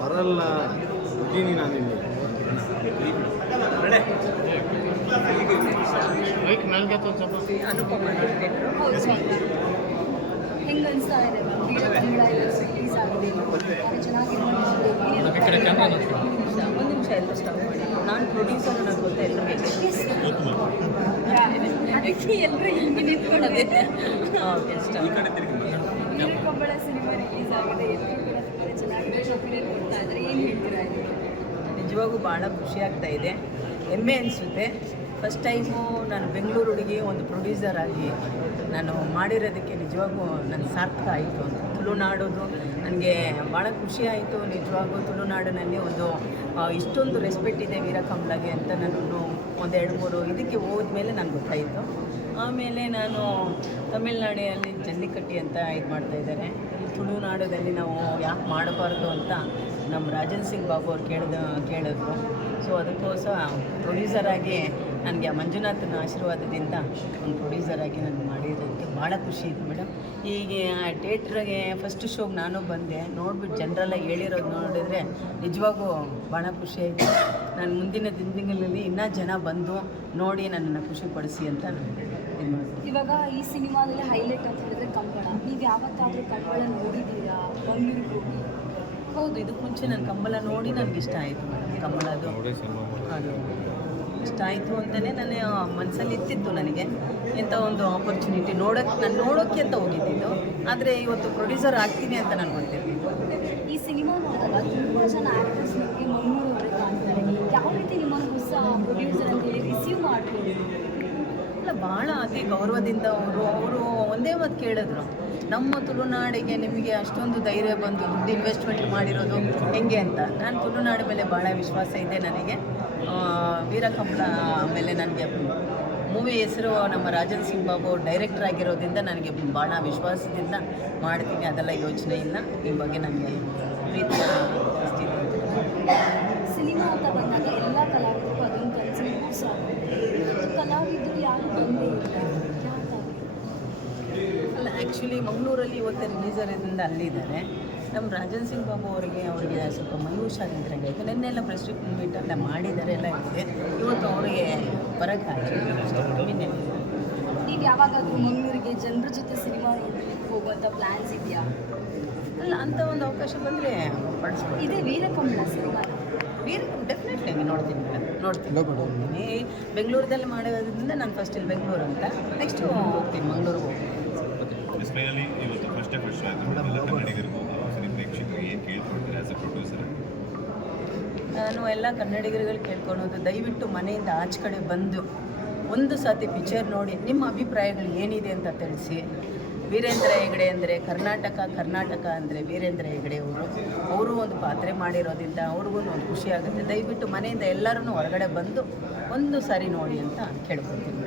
ಬರಲ್ಲ ಇದ್ದೀನಿ ನಾನಿಲ್ಲಿ. ಅನುಪಮ ಹೆಂಗೆ ಅನಿಸ್ತಾ ಇದೆ ಕನ್ನಡ ರಿಲೀಸ್ ಆಗಿದೆ ಒಂದು ನಿಮಿಷ ಎಲ್ಲ ಸ್ಟಾಪ್ ಮಾಡಿ. ನಾನು ಪ್ರೊಡ್ಯೂಸರ್ ಅನ್ನೋದು ಗೊತ್ತಾ ಎಲ್ಲರಿಗೆ ಎಲ್ಲರೂ ಹಿಂಗೆ ನಿಂತ್ಕೊಳ್ಳೋದೆ. Okay stop. Veerakambala cinema release ಆಗಿದೆ, ಎಲ್ಲರೂ ಕೂಡ ತುಂಬ ಚೆನ್ನಾಗಿದೆ, ಒಪಿನಿಯನ್ ಕೊಡ್ತಾ ಇದ್ದಾರೆ. ಏನು ಹೇಳ್ತೀರಾ ಇದಕ್ಕೆ? ನಿಜವಾಗೂ ಭಾಳ ಖುಷಿ ಆಗ್ತಾ ಇದೆ, ಹೆಮ್ಮೆ ಅನಿಸುತ್ತೆ. ಫಸ್ಟ್ ಟೈಮು ನಾನು ಬೆಂಗಳೂರು ಹುಡುಗಿ ಒಂದು ಪ್ರೊಡ್ಯೂಸರ್ ಆಗಿ ನಾನು ಮಾಡಿರೋದಕ್ಕೆ ನಿಜವಾಗೂ ನನ್ನ ಸಾರ್ಥಕ ಆಯಿತು ಅಂತ. ತುಳುನಾಡೋದು ನನಗೆ ಭಾಳ ಖುಷಿ ಆಯಿತು. ನಿಜವಾಗೂ ತುಳುನಾಡಿನಲ್ಲಿ ಒಂದು ಇಷ್ಟೊಂದು ರೆಸ್ಪೆಕ್ಟ್ ಇದೆ ವೀರಕಂಬಳಗೆ ಅಂತ ನಾನು ಒಂದು 2-3 ಇದಕ್ಕೆ ಹೋದ್ಮೇಲೆ ನನಗೆ ಗೊತ್ತಾಯಿತು. ಆಮೇಲೆ ನಾನು ತಮಿಳ್ನಾಡಿನಲ್ಲಿ ಜಲ್ಲಿಕಟ್ಟಿ ಅಂತ ಇದು ಮಾಡ್ತಾಯಿದ್ದಾರೆ. ತುಳುನಾಡಲ್ಲಿ ನಾವು ಯಾಕೆ ಮಾಡಬಾರ್ದು ಅಂತ ನಮ್ಮ ರಾಜನ್ ಸಿಂಗ್ ಬಾಬು ಅವ್ರು ಕೇಳಿದ್ರು. ಸೊ ಅದಕ್ಕೋಸ್ಕರ ಪ್ರೊಡ್ಯೂಸರಾಗಿ ನನಗೆ ಮಂಜುನಾಥನ ಆಶೀರ್ವಾದದಿಂದ ಒಂದು ಪ್ರೊಡ್ಯೂಸರಾಗಿ ನಾನು ಮಾಡಿರೋದಕ್ಕೆ ಭಾಳ ಖುಷಿ ಇದೆ ಮೇಡಮ್. ಈಗ ಥಿಯೇಟ್ರಿಗೆ ಫಸ್ಟ್ ಶೋಗೆ ನಾನು ಬಂದೆ, ನೋಡಿಬಿಟ್ಟು ಜನರೆಲ್ಲ ಹೇಳಿರೋದು ನೋಡಿದರೆ ನಿಜವಾಗೂ ಭಾಳ ಖುಷಿ ಆಯಿತು. ನಾನು ಮುಂದಿನ ದಿನಗಳಲ್ಲಿ ಇನ್ನೂ ಜನ ಬಂದು ನೋಡಿ ನನ್ನನ್ನು ಖುಷಿಪಡಿಸಿ ಅಂತ ಇದು ಮಾಡ್ತೀನಿ. ಇವಾಗ ಈ ಸಿನಿಮಾದಲ್ಲಿ ಹೈಲೈಟ್ ಅಂತ ಹೇಳಿದ್ರೆ ಕಂಬಳ. ನೀವು ಯಾವತ್ತಾದರೂ ಕಂಬಳ ನೋಡಿದ್ದೀರಾ ಮಂಗಳೂರಿಗೆ ಹೋಗಿ? ಹೌದು, ಇದಕ್ಕೆ ಮುಂಚೆ ನಾನು ಕಂಬಳ ನೋಡಿ ನನಗೆ ಇಷ್ಟ ಆಯಿತು ಮೇಡಮ್. ಕಂಬಳದು ಅದು ಇಷ್ಟ ಆಯಿತು ಅಂತಲೇ ನನ್ನ ಮನಸ್ಸಲ್ಲಿ ಇತ್ತಿತ್ತು ನನಗೆ. ಇಂಥ ಒಂದು ಆಪರ್ಚುನಿಟಿ ನಾನು ನೋಡೋಕ್ಕೆ ಅಂತ ಹೋಗಿದ್ದಿದ್ದು, ಆದರೆ ಇವತ್ತು ಪ್ರೊಡ್ಯೂಸರ್ ಆಗ್ತೀನಿ ಅಂತ ನನಗೆ ಗೊತ್ತಿರಲಿಲ್ಲ. ಈ ಸಿನಿಮಾ ನೋಡಿದಾಗ ತುಂಬ ಜನ ಆ್ಯಕ್ಟರ್ಸ್ ನಿಮಗೆ ಮಂಗಳೂರವರೇ ಕಾಣ್ತಾರೆ. ಯಾವ ರೀತಿ ನಿಮ್ಮನ್ನು ಹೊಸ ಪ್ರೊಡ್ಯೂಸರ್ ಅಂತ ಹೇಳಿ ರಿಸೀವ್ ಮಾಡ್ತೀವಿ? ಅಲ್ಲ, ಭಾಳ ಅತಿ ಗೌರವದಿಂದ ಅವರು ಒಂದೇ ಮಾತು ಕೇಳಿದ್ರು, ನಮ್ಮ ತುಳುನಾಡಿಗೆ ನಿಮಗೆ ಅಷ್ಟೊಂದು ಧೈರ್ಯ ಬಂದು ದುಡ್ಡು ಇನ್ವೆಸ್ಟ್ಮೆಂಟ್ ಮಾಡಿರೋದು ಹೆಂಗೆ ಅಂತ. ನಾನು ತುಳುನಾಡು ಮೇಲೆ ಭಾಳ ವಿಶ್ವಾಸ ಇದೆ ನನಗೆ. ವೀರಕಂಬಳ ಮೇಲೆ ನನಗೆ ಮೂವಿ ಹೆಸರು ನಮ್ಮ ರಾಜನ್ ಸಿಂಗ್ ಬಾಬು ಅವ್ರು ಡೈರೆಕ್ಟರ್ ಆಗಿರೋದ್ರಿಂದ ನನಗೆ ಭಾಳ ವಿಶ್ವಾಸದಿಂದ ಮಾಡ್ತೀನಿ. ಅದೆಲ್ಲ ಯೋಚನೆ ಇಲ್ಲ. ಈ ಬಗ್ಗೆ ನನಗೆ ಪ್ರೀತಿಯ ಸಿನಿಮಾ ಅಂತ ಬಂದಾಗ ಎಲ್ಲ ಕಲಾವಿದರಿಗೂ ಅದೊಂದು ಕನಸಿನ ಕೂಸಾಗುತ್ತೆ. ಕಲಾವಿದರು ಯಾರು ಬಂದೇ ಇಲ್ಲ, ಅಲ್ಲ, ಆ್ಯಕ್ಚುಲಿ ಮಂಗಳೂರಲ್ಲಿ ಇವತ್ತು ರಿಲೀಸರಿಂದ ಅಲ್ಲಿದ್ದಾರೆ. ನಮ್ಮ ರಾಜನ್ ಸಿಂಗ್ ಬಾಬು ಅವರಿಗೆ ಸ್ವಲ್ಪ ಮೈ ಹುಷಾರಿದ್ರಂಗೆ ಆಯಿತು. ನೆನ್ನೆಲ್ಲ ಪ್ರೆಸ್ ಮೀಟ್ ಎಲ್ಲ ಮಾಡಿದ್ದಾರೆ, ಎಲ್ಲ ಇದೆ. ಇವತ್ತು ಅವರಿಗೆ ಬರೋಕ್ಕಾಗಲಿ. ನೀವು ಯಾವಾಗಾದರೂ ಮಂಗಳೂರಿಗೆ ಜನರ ಜೊತೆ ಸಿನಿಮಾ ಹೋಗುವಂಥ ಪ್ಲ್ಯಾನ್ಸ್ ಇದೆಯಾ? ಅಲ್ಲ, ಅಂಥ ಒಂದು ಅವಕಾಶ ಬಂದರೆ ಪಡಿಸ್ಬೋದು. ಇದೇ ವೀರಕಂಬಳ ಸಿನಿಮಾ ಡೆಫಿನೆಟ್ಲಿ ನೋಡ್ತೀನಿ ಮೇಡಮ್, ನೋಡ್ತೀನಿ. ಬೆಂಗಳೂರದಲ್ಲಿ ಮಾಡೋದ್ರಿಂದ ನಾನು ಫಸ್ಟ್ ಇಲ್ಲಿ ಬೆಂಗಳೂರು ಅಂತ, ನೆಕ್ಸ್ಟು ಹೋಗ್ತೀನಿ ಮಂಗಳೂರಿಗೆ ಹೋಗ್ತೀನಿ. ಫೈನಲಿ ಇವತ್ತು ಫಸ್ಟ್ ಆಯಿತು. ಕನ್ನಡಿಗರಿಗೂ ಪ್ರೇಕ್ಷಕರಿಗೆ ಏನು ಕೇಳ್ಕೊಳ್ತಾರೆ ಆ್ಯಸ್ ಅ ಪ್ರೊಡ್ಯೂಸರ್? ನಾನು ಎಲ್ಲ ಕನ್ನಡಿಗರುಗಳು ಕೇಳ್ಕೊಳೋದು, ದಯವಿಟ್ಟು ಮನೆಯಿಂದ ಆಚೆ ಕಡೆ ಬಂದು ಒಂದು ಸಾತಿ ಪಿಕ್ಚರ್ ನೋಡಿ ನಿಮ್ಮ ಅಭಿಪ್ರಾಯಗಳು ಏನಿದೆ ಅಂತ ತಿಳಿಸಿ. ವೀರೇಂದ್ರ ಹೆಗಡೆ ಅಂದರೆ ಕರ್ನಾಟಕ ಅಂದರೆ ವೀರೇಂದ್ರ ಹೆಗಡೆ ಅವರು ಒಂದು ಪಾತ್ರೆ ಮಾಡಿರೋದ್ರಿಂದ ಅವ್ರಿಗೂ ಒಂದು ಖುಷಿ ಆಗುತ್ತೆ. ದಯವಿಟ್ಟು ಮನೆಯಿಂದ ಎಲ್ಲರೂ ಹೊರಗಡೆ ಬಂದು ಒಂದು ಸಾರಿ ನೋಡಿ ಅಂತ ಕೇಳ್ಕೊಳ್ತೀನಿ.